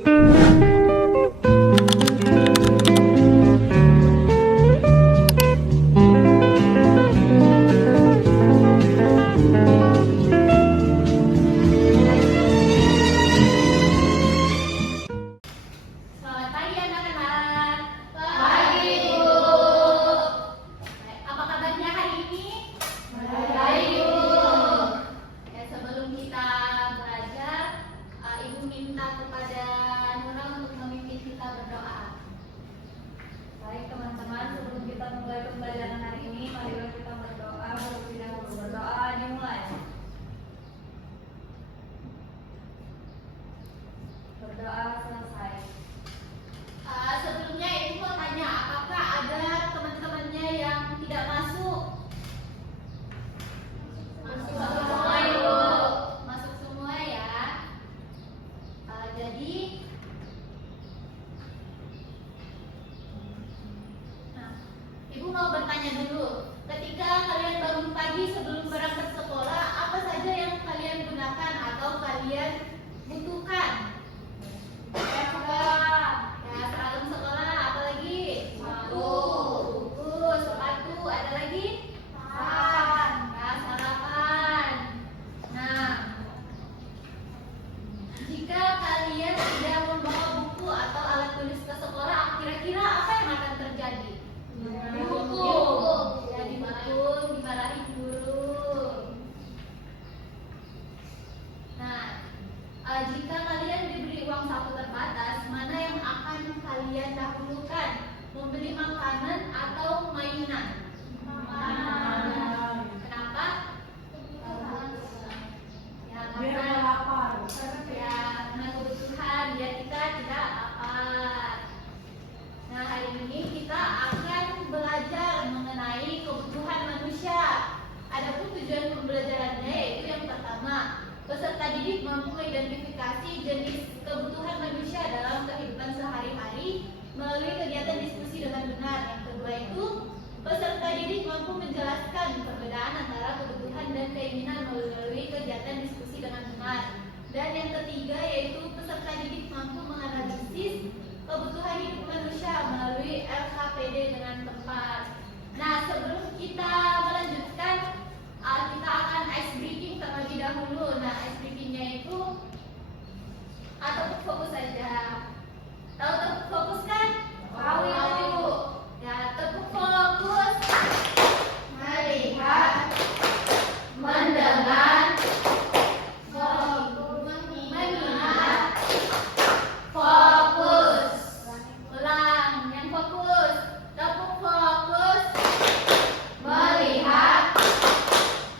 Selamat pagi anak-anak. Pagi, Bu. Apa kabarnya hari ini? Baik, Bu. Ya, sebelum kita belajar, Ibu minta kepada Nura untuk memimpin kita berdoa. Baik teman-teman, sebelum kita mulai pembelajaran hari ini, marilah kita berdoa. Terlebih dahulu berdoa dimulai. Berdoa selesai. Sebelumnya Ibu mau tanya, apakah ada teman-temannya yang tidak masuk? Masuk semua, Ibu. Masuk semua ya. Jadi, Ibu mau bertanya dulu. Ketika kalian bangun pagi sebelum berangkat sekolah, apa saja yang kalian gunakan atau kalian butuhkan? Ya, seragam sekolah, apa lagi? Buku, sepatu, ada lagi? Ya, sarapan. Nah, jika kalian tidak membawa buku atau alat tulis ke sekolah, kira-kira apa yang akan terjadi? Buku. Ya, dihukum, dimarahi guru. Nah, jika kalian diberi uang saku terbatas, mana yang akan kalian dahulukan? Membeli makanan atau mainan? Kenapa? Ya, karena karena kebutuhan biar kita tidak lapar. Nah, hari ini kita akan belajar mengenai kebutuhan manusia. Adapun tujuan pembelajarannya yaitu yang pertama, peserta didik mampu mengidentifikasi jenis kebutuhan manusia dalam kehidupan sehari-hari melalui kegiatan diskusi dengan benar. Yang kedua itu, peserta didik mampu menjelaskan perbedaan antara kebutuhan dan keinginan melalui kegiatan diskusi dengan benar. Dan yang ketiga yaitu peserta didik mampu menganalisis kebutuhan hidup manusia melalui LKPD dengan tepat. Nah, sebelum kita melanjutkan, kita akan ice breaking terlebih dahulu. Nah, ice breakingnya itu tepuk fokus saja. Tahu tepuk fokus kan? Tahu, Ibu. Ya, tepuk fokus. Melihat, Mendengar, mengingat, fokus. Ulang, yang fokus. Tepuk fokus. melihat,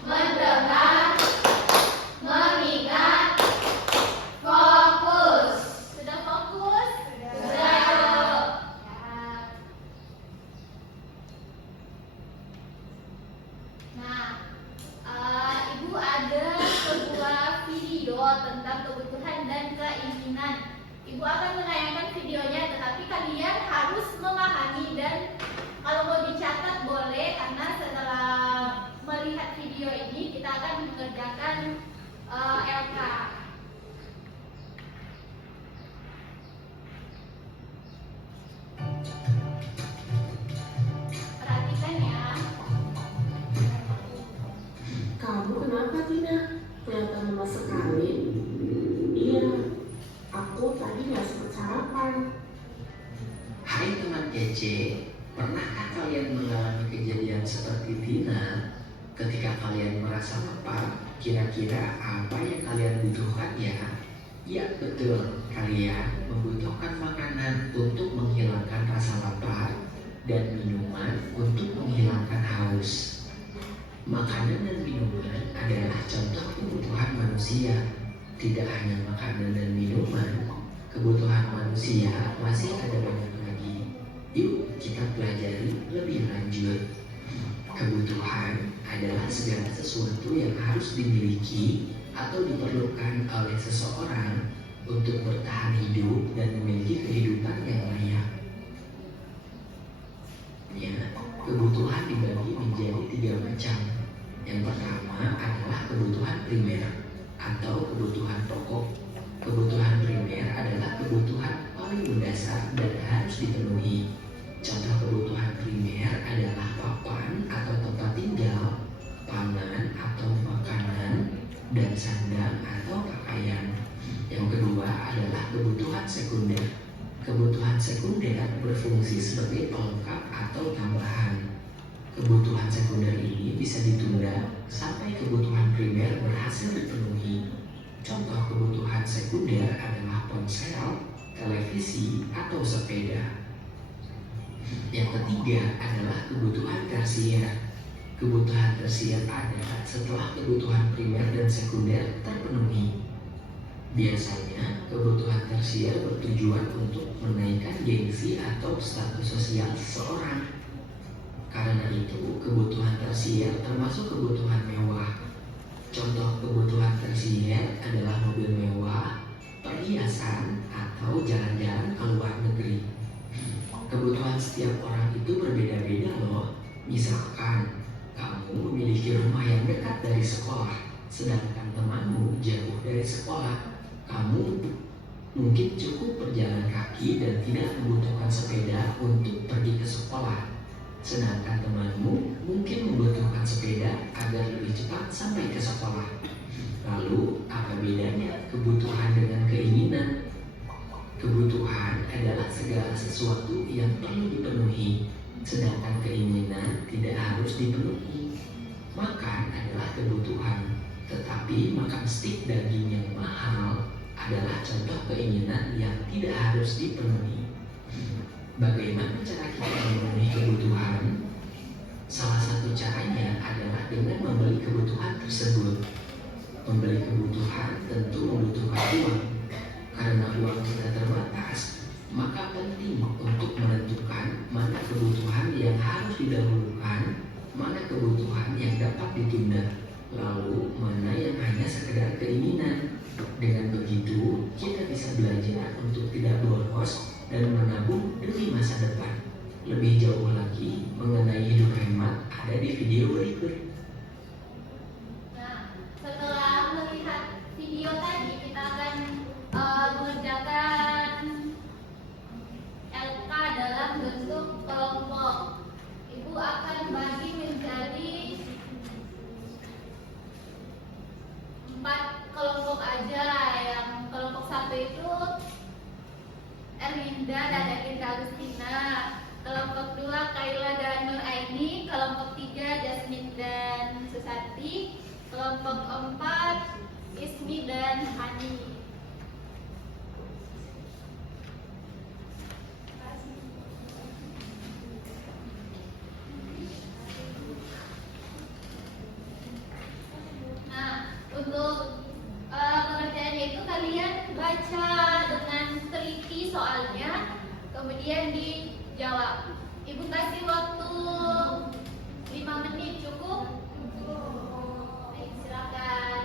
mendengar, mengingat, fokus. Sudah fokus? Sudah, Ibu. Ya. Nah, Ibu ada sebuah video tentang kebutuhan dan keinginan. Ibu akan menayangkan videonya, tetapi kalian harus memahami dan kalau mau dicatat boleh, karena setelah melihat video ini kita akan mengerjakan LK. Perhatikan ya. Kamu kenapa, Tina? Kelihatan lemas sekali. Iya, aku tadi nggak sempat sarapan. Hai teman kece, pernahkah kalian mengalami kejadian seperti Tina? Ketika kalian merasa lapar, kira-kira apa yang kalian butuhkan ya? Ya betul, kalian membutuhkan makanan untuk menghilangkan rasa lapar dan minuman untuk menghilangkan haus. Makanan dan minuman adalah contoh kebutuhan manusia. Tidak hanya makanan dan minuman, kebutuhan manusia masih ada banyak lagi. Yuk kita pelajari lebih lanjut. Kebutuhan adalah segala sesuatu yang harus dimiliki atau diperlukan oleh seseorang untuk bertahan hidup dan memiliki kehidupan yang layak. Ya, kebutuhan dibagi menjadi 3 macam. Yang pertama adalah kebutuhan primer atau kebutuhan pokok. Kebutuhan primer adalah kebutuhan paling mendasar dan harus dipenuhi. Contoh kebutuhan primer adalah papan atau tempat tinggal, pangan atau makanan, dan sandang atau pakaian. Yang kedua adalah kebutuhan sekunder. Kebutuhan sekunder berfungsi sebagai pelengkap atau tambahan. Kebutuhan sekunder ini bisa ditunda sampai kebutuhan primer berhasil dipenuhi. Contoh kebutuhan sekunder adalah ponsel, televisi, atau sepeda. Yang ketiga adalah kebutuhan tersier. Kebutuhan tersier ada setelah kebutuhan primer dan sekunder terpenuhi. Biasanya, kebutuhan tersier bertujuan untuk menaikkan gengsi atau status sosial seseorang. Karena itu, kebutuhan tersier termasuk kebutuhan mewah. Contoh kebutuhan tersier adalah mobil mewah, perhiasan, atau jalan-jalan ke luar negeri. Kebutuhan setiap orang itu berbeda-beda loh. Misalkan, kamu memiliki rumah yang dekat dari sekolah, sedangkan temanmu jauh dari sekolah. Kamu mungkin cukup berjalan kaki dan tidak membutuhkan sepeda untuk pergi ke sekolah. Sedangkan temanmu mungkin membutuhkan sepeda agar lebih cepat sampai ke sekolah. Lalu, apa bedanya kebutuhan dengan keinginan? Kebutuhan adalah segala sesuatu yang perlu dipenuhi, sedangkan keinginan tidak harus dipenuhi. Makan adalah kebutuhan, tetapi makan stik daging yang mahal adalah contoh keinginan yang tidak harus dipenuhi. Bagaimana cara kita memenuhi kebutuhan? Salah satu caranya adalah dengan membeli kebutuhan tersebut. Membeli kebutuhan tentu membutuhkan uang. Karena uang kita terbatas, maka penting untuk menentukan mana kebutuhan yang harus didahulukan, mana kebutuhan yang dapat ditunda, lalu mana yang hanya sekedar keinginan. Dengan begitu, kita bisa belajar untuk tidak boros dan menabung demi masa depan. Lebih jauh lagi mengenai hidup hemat ada di video berikut. Nah, setelah melihat video tadi, kita akan mengerjakan LK dalam bentuk kelompok. Ibu akan bagi menjadi 4 kelompok aja. Yang kelompok 1 itu Erlinda dan Erlinda Agustina. Kelompok 2 Kayla dan Nur Aini. Kelompok 3 Jasmine dan Susati. Kelompok 4 Ismi dan Hani. Untuk pengerjaannya itu kalian baca dengan teliti soalnya, kemudian dijawab. Ibu kasih waktu 5 menit, cukup? Baik, silakan.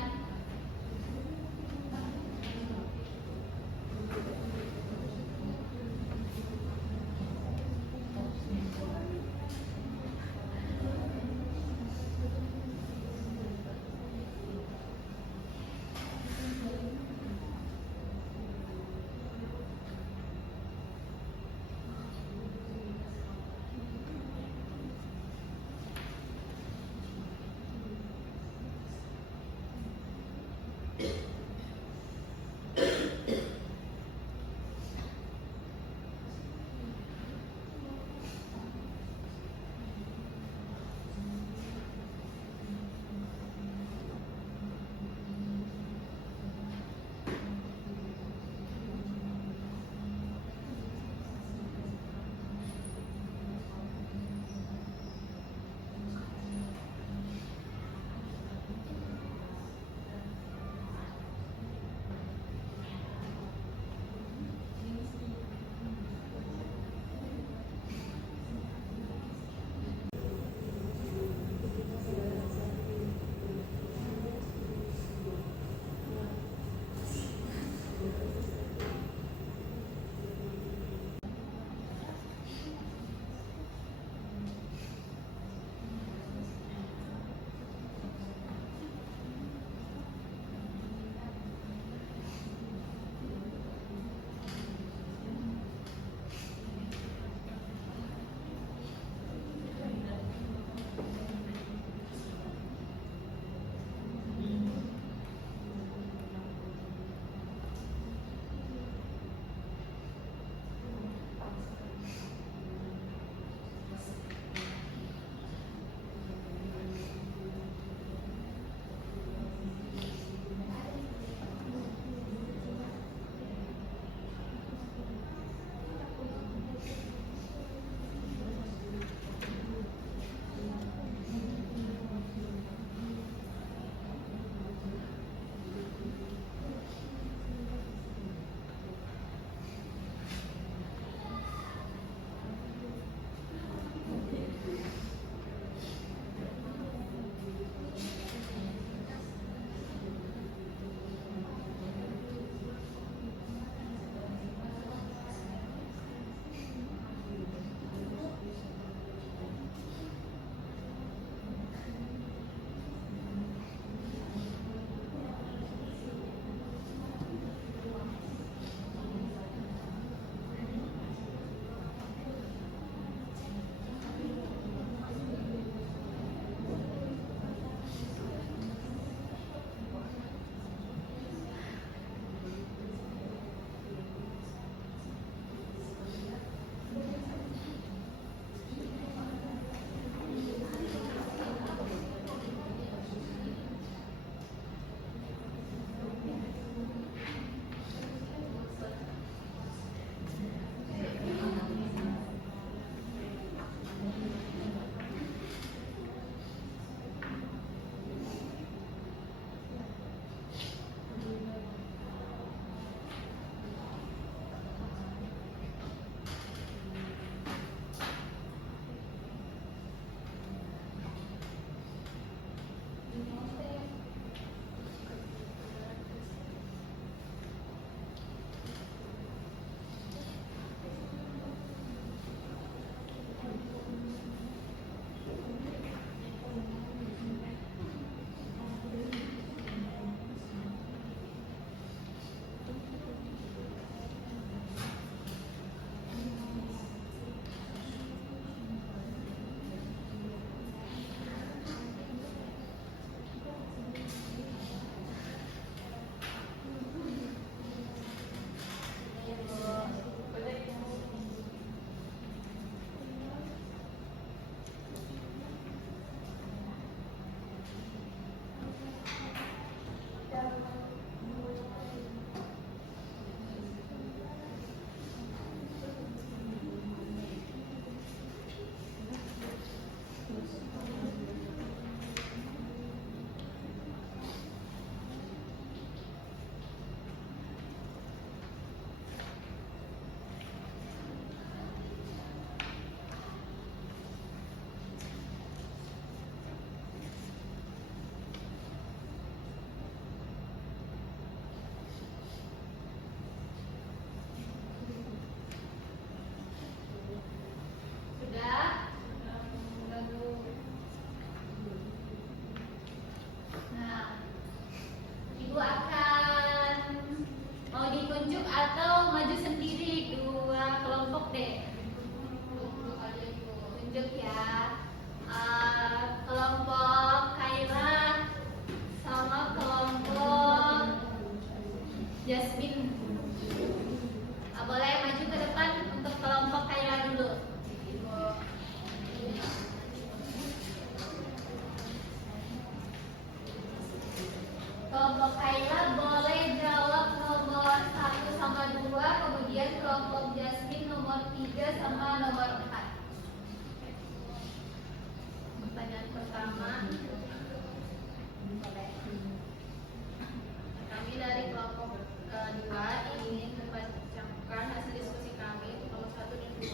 Kemudian kelompok Jasmine nomor 3 sama nomor 4. Pertanyaan pertama, kami dari kelompok 2 ingin membacakan hasil diskusi kami untuk nomor 1 dan 2.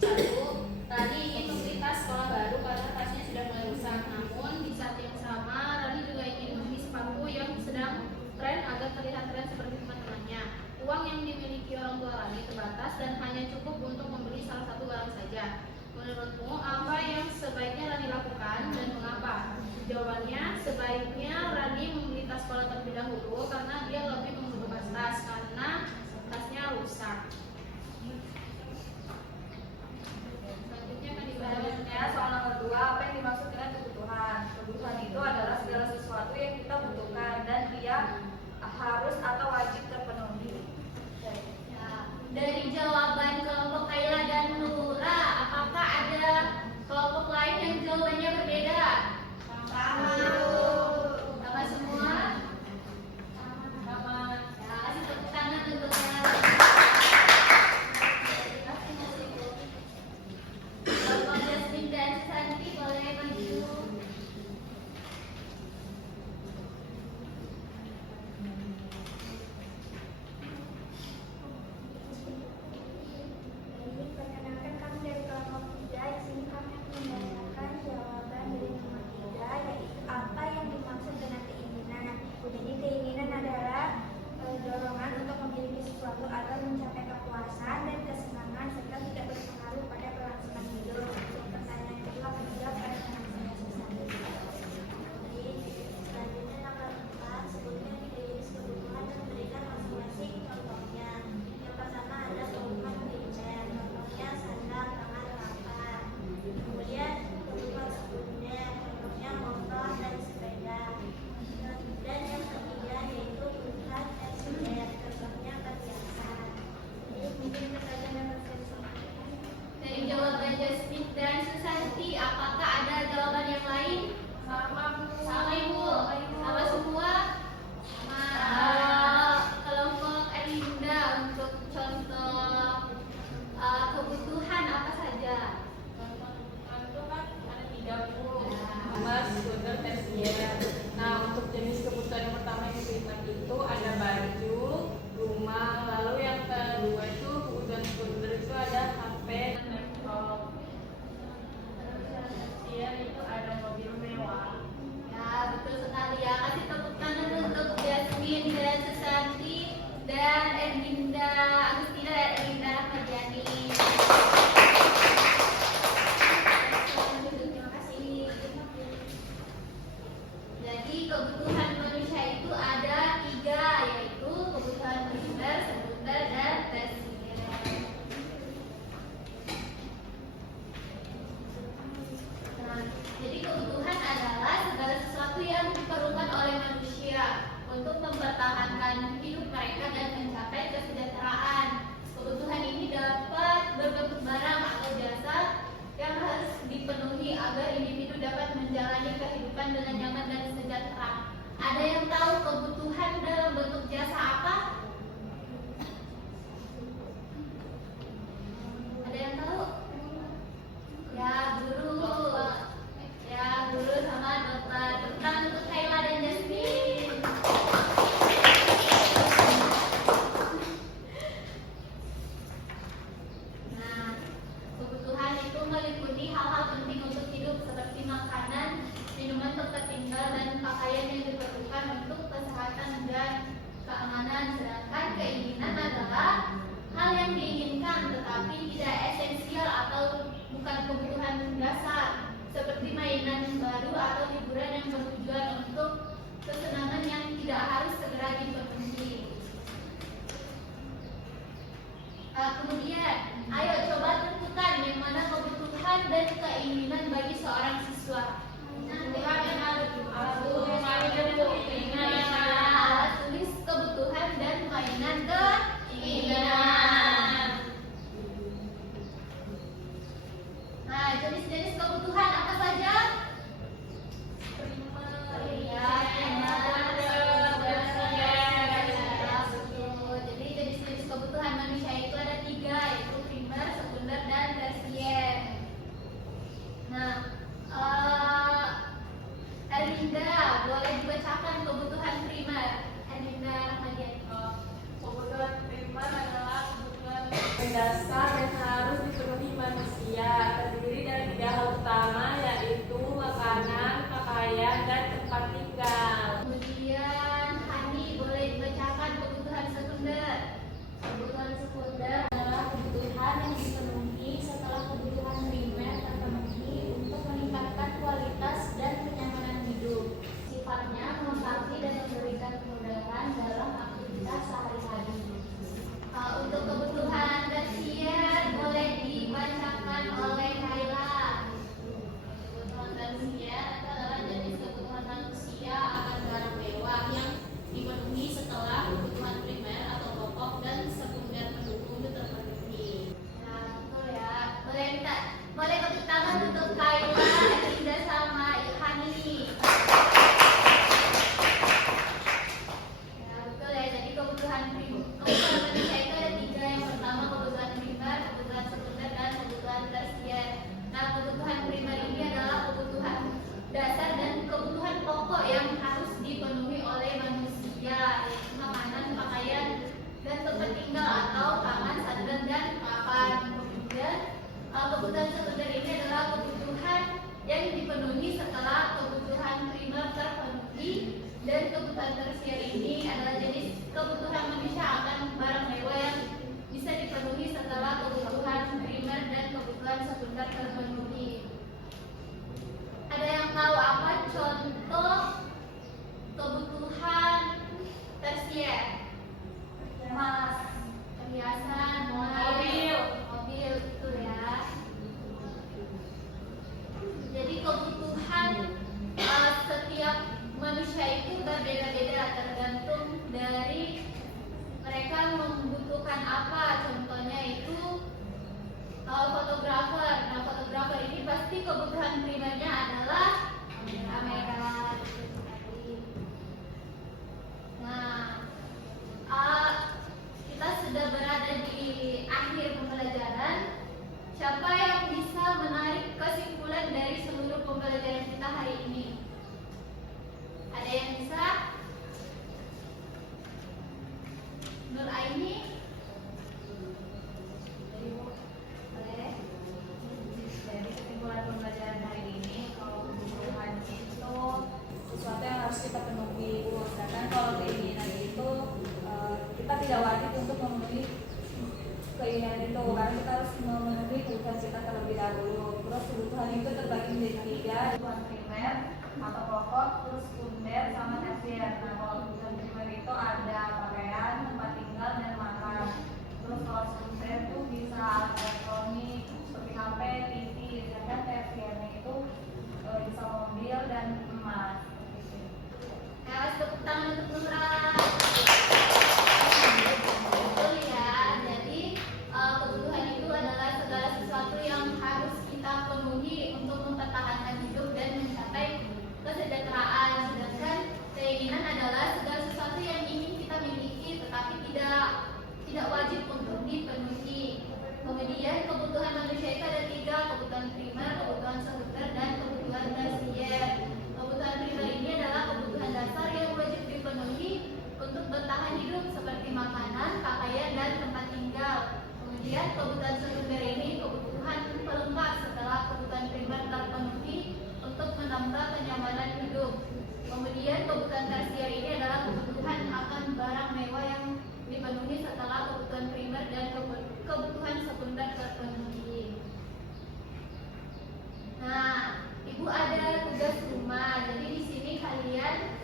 1. Rani ingin membeli tas sekolah baru karena tasnya sudah mulai rusak. Namun di saat yang sama, Rani juga ingin membeli sepatu yang sedang tren agar terlihat keren seperti teman-temannya. Uang yang dimiliki orang tua Rani terbatas dan hanya cukup untuk membeli salah satu barang saja. Menurutmu, apa yang sebaiknya Rani lakukan dan mengapa? Jawabannya, sebaiknya Rani membeli tas sekolah terlebih dahulu karena dia lebih membutuhkan tas karena tasnya rusak. Selanjutnya akan dibahas. Selanjutnya soal nomor 2, apa yang dimaksud dengan kebutuhan? Kebutuhan itu adalah segala sesuatu yang kita butuhkan dan dia harus atau wajib terpenuhi. Ya, dari jawaban kelompok Kaila dan Nura, apakah ada kelompok lain yang jawabannya berbeda? Sama. Sama semua? Sama. Ya, kasih tepuk tangan untuknya. Kelompok Jasmine dan Santi boleh maju. Perkenalkan, kami dari kelompok 3. Di sini kami akan membacakan jawaban dari nomor 3, yaitu apa yang dimaksud dengan keinginan. Jadi keinginan adalah dorongan untuk memiliki sesuatu agar mencapai kepuasan dan kesenangan serta tidak berpengaruh pada kelangsungan hidup. Untuk pertanyaan kedua akan dijawab oleh teman saya Susanti. Selanjutnya nomor 4, sebutkan 3 jenis kebutuhan dan berikan masing-masing contohnya. Yang pertama ada kebutuhan militer, contohnya sandang, tangan, lapar. Kemudian kebutuhan sekunder, contohnya motor dan sepeda. Dan yang ketiga yaitu kebutuhan tersier, contohnya perhiasan. Jadi mungkin pertanyaan nomor 1. Dari jawaban Jasmine dan Susanti, apakah ada jawaban yang lain? Sama, Bu. Sama Ibu. Sama semua? Sama. Kelompok Erlinda untuk contoh kebutuhan apa saja? Itu kan ada 3, Bu. Mas, sekunder, tersier. Nah, untuk jenis kebutuhan yang pertama yang diberikan itu ada baju, rumah, lalu yang kedua itu kebutuhan sekunder itu ada HP dan laptop. Terus yang tersier itu ada mobil mewah. Ya, betul sekali ya. Kasih tepuk tangan untuk Jasmine dan Susanti dan Erlinda Agustina dan Erlinda Rahmadiani. Terima kasih. Jadi kebutuhan manusia itu ada 3, yaitu kebutuhan primer, sekunder, dan tersier. Nah, jadi kebutuhan adalah segala sesuatu yang diperlukan oleh manusia untuk mempertahankan hidup mereka dan mencapai kesejahteraan. Kebutuhan ini dapat berbentuk barang atau jasa yang harus dipenuhi agar individu dapat menjalani kehidupan dengan nyaman dan sejahtera. Ada yang tahu kebutuhan dalam bentuk jasa apa? Ada yang tahu? Ya, guru. Ya, guru sama dokter. Tentang untuk Kayla dan Jasmine. Nah, kebutuhan itu meliputi hal-hal penting untuk hidup seperti makanan, minuman tempat tinggal, dan pakaian yang diperlukan untuk kesehatan dan keamanan. Sedangkan keinginan adalah hal yang diinginkan tetapi tidak esensial atau bukan kebutuhan dasar, seperti mainan baru atau hiburan yang bertujuan untuk kesenangan yang tidak harus segera dipenuhi. Kemudian, ayo coba tentukan yang mana kebutuhan dan keinginan bagi seorang siswa. Alat tulis kebutuhan dan mainan keinginan. Nah, jenis-jenis kebutuhan apa saja? Jadi jenis-jenis kebutuhan manusia itu ada dasar yang harus dipenuhi manusia terdiri dari 3 hal utama, yaitu makanan, pakaian, dan tempat tinggal. Kemudian Hani boleh dibacakan kebutuhan sekunder. Kebutuhan sekunder adalah kebutuhan yang dipenuhi setelah kebutuhan primer terpenuhi untuk meningkatkan kualitas dan kenyamanan hidup. Sifatnya melengkapi dan memberikan kemudahan dalam aktivitas sehari-hari. Untuk kebutuhan tersier boleh dibacakan oleh Kayla. Kebutuhan tersier adalah jenis kebutuhan manusia akan barang mewah yang dipenuhi setelah kebutuhan primer atau pokok dan sekunder pendukung itu terpenuhi. Nah, betul ya. Boleh tepuk tangan untuk Kayla, Indah sama Hani. Ya, betul ya. Jadi kebutuhan manusia itu ada 3. Yang pertama kebutuhan primer, kebutuhan sekunder, dan kebutuhan tersier. Nah, kebutuhan primer ini adalah kebutuhan dasar dan kebutuhan pokok yang harus dipenuhi oleh manusia, yaitu makanan, pakaian, dan tempat tinggal atau pangan, sandang, dan papan. Kemudian kebutuhan sekunder ini adalah kebutuhan yang dipenuhi setelah kebutuhan primer terpenuhi, dan kebutuhan tersier ini adalah jenis kebutuhan manusia akan barang mewah yang bisa dipenuhi setelah kebutuhan primer dan kebutuhan sekunder terpenuhi. Ada yang tahu apa contoh kebutuhan tersier? Emas, perhiasan, mobil itu ya. Jadi kebutuhan setiap manusia itu berbeda-beda tergantung dari mereka membutuhkan apa. Contohnya itu fotografer. Nah, fotografer ini pasti kebutuhan primernya adalah kamera. Nah, kita sudah berada di akhir pembelajaran. Siapa yang bisa menarik kesimpulan dari seluruh pembelajaran kita hari ini? Ada yang bisa? Nur Aini? Boleh? Dari kesimpulan pembelajaran hari ini, kalau kebutuhan itu Sesuatu yang harus kita penuhi. Sedangkan kalau keinginan itu kita tidak wajib untuk memenuhi keinginan itu, karena kita harus memenuhi kebutuhan kita terlebih dahulu. Terus kebutuhan itu terbagi menjadi 3, kebutuhan primer atau pokok, terus sekunder, sama tersier. Nah, kalau kebutuhan primer itu ada pakaian, tempat tinggal, dan makan. Terus kalau sekunder itu bisa alat elektronik seperti HP, TV. Sedangkan tersiernya itu bisa mobil dan emas. tepuk tangan untuk Nura. Betul ya. Jadi kebutuhan itu adalah segala sesuatu yang harus kita penuhi untuk mempertahankan hidup dan mencapai kesejahteraan. Sedangkan keinginan adalah segala sesuatu yang ingin kita miliki tetapi tidak wajib untuk dipenuhi. Kemudian kebutuhan manusia itu ada 3, kebutuhan primer, kebutuhan sekunder, dan kebutuhan tersier. Kebutuhan primer ini adalah kebutuhan dasar yang wajib dipenuhi untuk bertahan hidup seperti makanan, pakaian, dan tempat tinggal. Kemudian kebutuhan sekunder ini kebutuhan pelengkap setelah kebutuhan primer terpenuhi untuk menambah kenyamanan hidup. Kemudian kebutuhan tersier ini adalah kebutuhan akan barang mewah yang dipenuhi setelah kebutuhan primer dan kebutuhan sekunder terpenuhi. Nah, Ibu ada tugas rumah. Jadi di sini kalian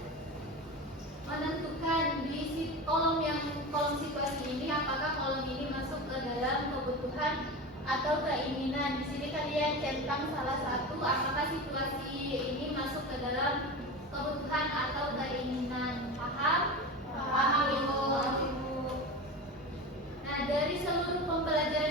menentukan di kolom situasi ini apakah kolom ini masuk ke dalam kebutuhan atau keinginan. Di sini kalian centang salah satu apakah situasi ini masuk ke dalam kebutuhan atau keinginan. Paham? Paham, Ibu. Nah, dari seluruh pembelajaran